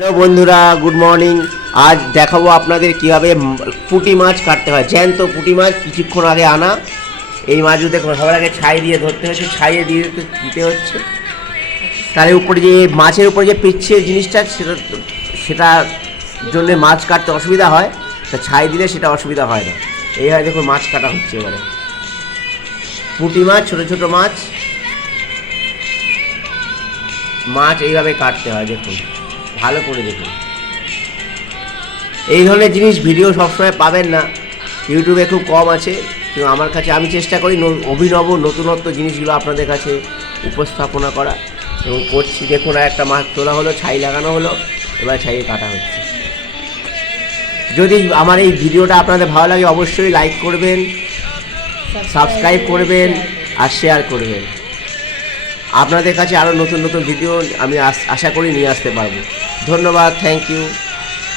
Hello বন্ধুরা, good morning. আজ দেখাবো আপনাদের কীভাবে পুঁটি মাছ কাটতে হয়। জ্যান্ত পুঁটি মাছ কিছুক্ষণ আগে আনা। এই মাছগুলো দেখুন, সবার আগে ছাই দিয়ে ধরতে হচ্ছে, ছাইয়ে দিয়ে দিতে হচ্ছে। তার উপরে যে মাছের উপরে যে পিচ্ছে জিনিসটা, সেটার জন্যে মাছ কাটতে অসুবিধা হয়। তা ছাই দিলে সেটা অসুবিধা হয় না। এইভাবে দেখুন মাছ কাটা হচ্ছে। এবারে পুঁটি মাছ, ছোটো ছোটো মাছ এইভাবে কাটতে হয়। দেখুন, ভালো করে দেখুন। এই ধরনের জিনিস ভিডিও সবসময় পাবেন না, ইউটিউবে খুব কম আছে। কিন্তু আমার কাছে আমি চেষ্টা করি অভিনব নতুনত্ব জিনিসগুলো আপনাদের কাছে উপস্থাপনা করা এবং করছি। দেখুন, একটা মাছ তোলা হলো, ছাই লাগানো হলো, এবার ছাইয়ে কাটা হচ্ছে। যদি আমার এই ভিডিওটা আপনাদের ভালো লাগে অবশ্যই লাইক করবেন, সাবস্ক্রাইব করবেন আর শেয়ার করবেন। আপনাদের কাছে আরও নতুন নতুন ভিডিও আমি আশা করি নিয়ে আসতে পারবো। ধন্যবাদ, থ্যাংক ইউ।